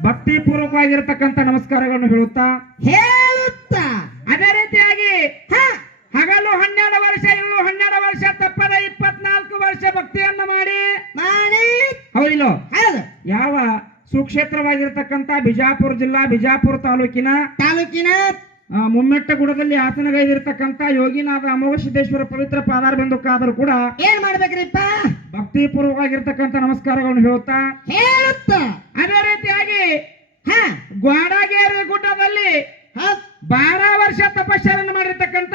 ಭಕ್ತಿ ಪೂರ್ವಕವಾಗಿರತಕ್ಕಂತ ನಮಸ್ಕಾರಗಳನ್ನು ಹೇಳುತ್ತಾ? ಹೇಳುತ್ತ. ಅದೇ ರೀತಿಯಾಗಿ ಹ, ಹಗಲು ಹನ್ನೆರಡು ವರ್ಷ ಇಲ್ಲ ಹನ್ನೆರಡು ವರ್ಷ ತಪ್ಪದ ಇಪ್ಪತ್ನಾಲ್ಕು ವರ್ಷ ಭಕ್ತಿಯನ್ನ ಮಾಡಿ. ಮಾಡಿ. ಹೌದಿಲ್ಲ ಹೌದು. ಯಾವ ಸುಕ್ಷೇತ್ರವಾಗಿರ್ತಕ್ಕಂಥ ಬಿಜಾಪುರ ಜಿಲ್ಲಾ ಬಿಜಾಪುರ ತಾಲೂಕಿನ ತಾಲೂಕಿನ ಮುಮ್ಮೆಟ್ಟ ಮುಮ್ಮೆಟ್ಟಗುಡದಲ್ಲಿ ಆಸನಗೈದಿರ್ತಕ್ಕಂಥ ಯೋಗಿನಾಥ ಅಮೋಘ ಸಿದ್ದೇಶ್ವರ ಪವಿತ್ರ ಪಾದಾರ ಬಂದುಕಾದರೂ ಕೂಡ ಏನ್ ಮಾಡ್ಬೇಕ್ರಿಪ್ಪ? ಭಕ್ತಿ ಪೂರ್ವಕವಾಗಿರ್ತಕ್ಕಂಥ ನಮಸ್ಕಾರಗಳನ್ನು ಹೇಳುತ್ತಾ? ಹೇಳುತ್ತ? ಅದೇ ರೀತಿಯಾಗಿ ಹ, ಗ್ವಾಡಗೇರಿ ಗುಡ್ಡದಲ್ಲಿ. ಬಾರ ವರ್ಷ ತಪಸ್ಸರನ್ನು ಮಾಡಿರ್ತಕ್ಕಂಥ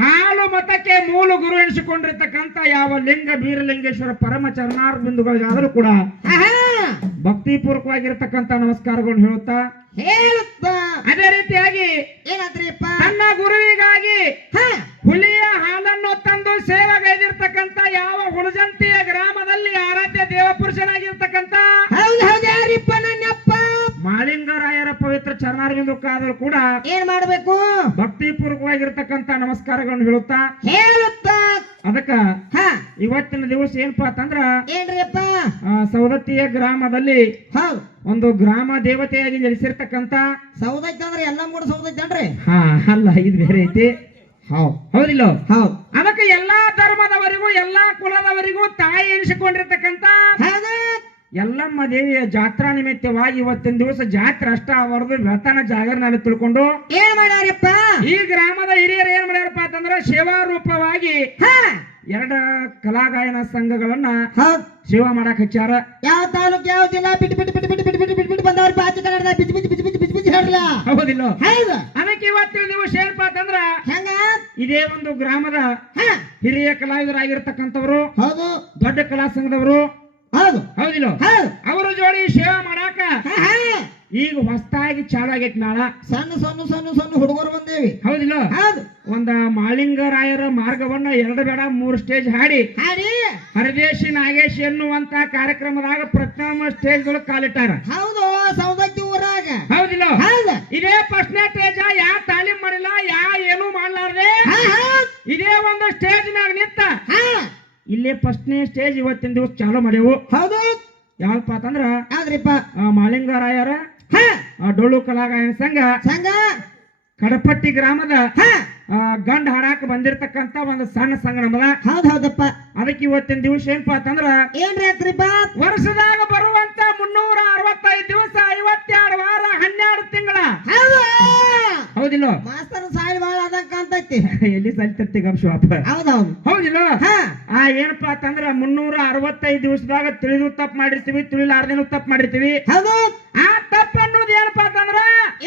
ಹಾಲು ಮತಕ್ಕೆ ಮೂಲ ಗುರು ಎನಿಸಿಕೊಂಡಿರ್ತಕ್ಕಂಥ ಯಾವ ಲಿಂಗ ಬೀರಲಿಂಗೇಶ್ವರ ಪರಮ ಚರಣಾರ್ ಬಿಂದುಗಳಿಗಾದರೂ ಕೂಡ ಭಕ್ತಿ ಪೂರ್ವಕವಾಗಿರ್ತಕ್ಕಂಥ ನಮಸ್ಕಾರಗಳನ್ನು ಹೇಳುತ್ತಾ? ಹೇಳುತ್ತ? ಅದೇ ರೀತಿಯಾಗಿ ಏನಾದ್ರಿಪ್ಪ? ತನ್ನ ಗುರುವಿಗಾಗಿ ಯಾರಿಪ್ಪ ನನ್ನಪ್ಪ? ಮಾಳಿಂಗರಾಯರ ಪವಿತ್ರ ಚರಣಾರವಿಂದಕ್ಕಾದರೂ ಕೂಡ ಏನ್ ಮಾಡ್ಬೇಕು? ಭಕ್ತಿ ಪೂರ್ವಕವಾಗಿರ್ತಕ್ಕಂಥ ನಮಸ್ಕಾರಗಳನ್ನು ಹೇಳುತ್ತಾ? ಹೇಳುತ್ತ? ಅದಕ್ಕ ಹ. ಇವತ್ತಿನ ದಿವಸ ಏನಪ್ಪಾ ಅಂತಂದ್ರ ಏನ್ರಿಯಪ್ಪ? ಸೌದತ್ತಿಯ ಗ್ರಾಮದಲ್ಲಿ ಒಂದು ಗ್ರಾಮ ದೇವತೆಯಾಗಿ ನೆಲೆಸಿರ್ತಕ್ಕಂತ ಸೌದತ್ತಿ ಅಂದ್ರೆ ಎಲ್ಲ ಮೂಡ ಸೌದೈತೇನ್ರಿ ಹಾ ಅಲ್ಲ ಇದು ಬೇರೆ ಐತಿ. ಹೌದ್. ಹೌದಿಲ್ಲ? ಹೌದ್. ಅದಕ್ಕೆ ಎಲ್ಲಾ ಧರ್ಮದವರಿಗೂ ಎಲ್ಲಾ ಕುಲದವರಿಗೂ ತಾಯಿ ಎನಿಸಿಕೊಂಡಿರ್ತಕ್ಕಂಥ ಎಲ್ಲಮ್ಮ ದೇವಿಯ ಜಾತ್ರಾ ನಿಮಿತ್ತವಾಗಿ ಇವತ್ತಿನ ದಿವಸ ಜಾತ್ರೆ ಅಷ್ಟ ಅವರದು ವ್ರತನ ಜಾಗರಣೆ ತಿಳ್ಕೊಂಡು ಏನ್ ಮಾಡ್ಯಾರಪ್ಪ ಈ ಗ್ರಾಮದ ಹಿರಿಯರು ಏನ್ ಮಾಡ್ಯಾರಪ್ಪ ಅಂತಂದ್ರೆ ಸೇವಾ ರೂಪವಾಗಿ ಹ ಎರಡ ಕಲಾಗಾಯನ ಸಂಘಗಳನ್ನ ಶಿವ ಸೇವಾ ಮಾಡಕ್ ಹಚ್ಚಾರ ಯಾವ ತಾಲೂಕ್ ಯಾವ ಜಿಲ್ಲಾ ಬಿಟ್ಟು ಬಿಟ್ಟು ಬಿಟ್ಟು ಬಿಟ್ಟು ಬಿಟ್ಟು ಬಿಟ್ಟು ಬಿಟ್ಟು ಬಿಟ್ಟು ಬಂದವ್ರ ಆಚೆ ಕನ್ನಡದ ಬಿಚ್ಚಿ ಬಿಚ್ಚಿ ಬಿಚ್ಚಿ ಬಿಚ್ಚಿ ಬಿಚ್ಚಿ ಬಿಚ್ಚಿ ಹೇಳಲ್ಲ ಹೌದಿಲ್ಲ ಹೌದು ಅದಕ್ಕೆ ಇವತ್ತಿನ ದಿವಸ ಏನಪ್ಪಾ ಅಂತಂದ್ರ ಇದೇ ಒಂದು ಗ್ರಾಮದ ಹಿರಿಯ ಕಲಾವಿದರಾಗಿರ್ತಕ್ಕಂಥವ್ರು ಹೌದು. ದೊಡ್ಡ ಕಲಾ ಸಂಘದವರು. ಹೌದು. ಹೌದಿಲ್ಲ? ಅವರು ಜೋಡಿ ಸೇವಾ ಮಾಡಾಕ. ಈಗ ಹೊಸ್ತಾಗಿ ಚಾಲು ಆಗೈತಿ ನಾಳ. ಸಣ್ಣ ಸಣ್ಣ ಸಣ್ಣ ಸಣ್ಣ ಹುಡುಗರು ಬಂದೇವಿ. ಹೌದಿಲ್ಲ? ಹೌದು. ಒಂದ ಮಾಳಿಂಗರಾಯರ ಮಾರ್ಗವನ್ನ ಎರಡು ಬೇಡ ಮೂರು ಸ್ಟೇಜ್ ಹಾಡಿ. ಹಾಡಿ. ಹರದೇಶಿ ನಾಗೇಶ್ ಎನ್ನುವಂತ ಕಾರ್ಯಕ್ರಮದಾಗ ಪ್ರಥಮ ಸ್ಟೇಜ್ ಒಳಗೆ ಕಾಲಿಟ್ಟಾರ. ಹೌದು ಇದೇ ಫಸ್ಟ್ನೇ ಸ್ಟೇಜ್ ಯಾ ತಾಲೀಮ್ ಮಾಡಿಲ್ಲ ಯಾ ಏನು ಮಾಡ್ಲಾರ್ದೆ. ಇದೇ ಒಂದು ಸ್ಟೇಜ್ ಮ್ಯಾಗ ನಿಂತ. ಇಲ್ಲಿ ಫಸ್ಟ್ನೇ ಸ್ಟೇಜ್ ಇವತ್ತಿನ ದಿವಸ ಚಾಲು ಮಾಡೇವು ಹೌದು. ಯಾವಪ್ಪ ಅಂತಂದ್ರ? ಯಾವ್ದ್ರಿಪ್ಪ? ಮಾಲಿಂಗರಾಯರ ಡೊಳ್ಳು ಕಲಾಗಾಯನ ಸಂಘ. ಸಂಘ. ಕಡಪಟ್ಟಿ ಗ್ರಾಮದ ಗಂಡ ಹಾಡಾಕ ಬಂದಿರತಕ್ಕಂತ ಒಂದು ಸಣ್ಣ ಸಂಘ ನಮ್ಮದ ಹೌದ್ ಹೌದಪ್ಪ. ಅದಕ್ಕೆ ಇವತ್ತಿನ ದಿವಸ ಏನಪ್ಪಾ ಅಂತಂದ್ರ ಏನ್ರಿ ಅತ್ರಿಪ್ಪ? ವರ್ಷದಾಗ ಬರುವಂತ ಮುನ್ನೂರ ಅರವತ್ತೈದು ದಿವಸ ಐವತ್ತೆರಡು ವಾರ ಹನ್ನೆರಡು ತಿಂಗಳ ಹೌದು ಹೌದಿಲ್ಲ? ಮಾಸ್ತರ್ ಸಾಯಿ ಬಾಳ ಆದಂಗ ಕಾಣ್ತೈತಿ. ಎಲ್ಲಿ ಸಲ್ತರ್ತಿ ಗಪ್ಶಾಪ ಹೌದೌದು. ಹೌದಿಲ್ಲ? ಆ ಏನಪ್ಪಾ ಅಂತಂದ್ರ ಮುನ್ನೂರ ಅರವತ್ತೈದು ದಿವಸದಾಗ ತಿಳಿದು ತಪ್ಪು ಮಾಡಿರ್ತೀವಿ ತಿಳಿಲಾರ್ದೇನು ತಪ್ಪು ಮಾಡಿರ್ತೀವಿ. ಹೌದು. ಆ ತಪ್ಪು ಅನ್ನೋದು ಏನಪ್ಪಾ ಅಂತಂದ್ರ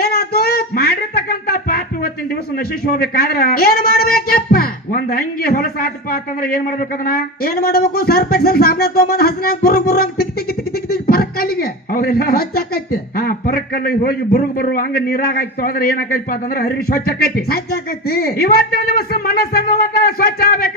ಏನಾಯ್ತು? ಮಾಡಿರ್ತಕ್ಕಂತ ಪಾಪ ಇವತ್ತಿನ ದಿವಸ ನಶಿಸಿ ಹೋಗ್ಬೇಕಾದ್ರ ಏನ್ ಮಾಡ್ಬೇಕಪ್ಪ? ಒಂದ್ ಅಂಗಿ ಹೊಲಸಾತಪ್ಪ ಅಂತಂದ್ರ ಏನ್ ಮಾಡ್ಬೇಕದನ್ನ ಏನ್ ಮಾಡ್ಬೇಕು? ಸರ್ಪ್ ಎಕ್ಸಲ್ ಸಾಬಣ ತಗೊಂಬಂದ್ ಹಸನಾಗ ಬುರ್ರು ಬುರ್ರು ಅಂತ ತಿಕ್ ತಿಕ್ ತಿಕ್ ತಿಕ್ ತಿಕ್ ಪರಕ್ ಕಾಲಿಗೆ ಹೌದಿಲ್ಲ ಸ್ವಚ್ಛ ಆಕೈತಿ ಹಾ ಪರಕ್ಕಲ್ಲಿ ಹೋಗಿ ಬುರುಗ್ ಬರುವಂಗ ನೀರಾಗ ಹಾಕಿ ತೊಳೆದ್ರೆ ಏನಾಕೈತಪ್ಪ ಅಂತಂದ್ರ ಅರಿವಿ ಸ್ವಚ್ಛ ಆಕೈತಿ ಸ್ವಚ್ಛ ಆಕೈತಿ ಇವತ್ತಿನ ದಿವಸ ಮನಸ್ಸನ್ನು ಸ್ವಚ್ಛ ಆಗ್ಬೇಕಾದ್ರ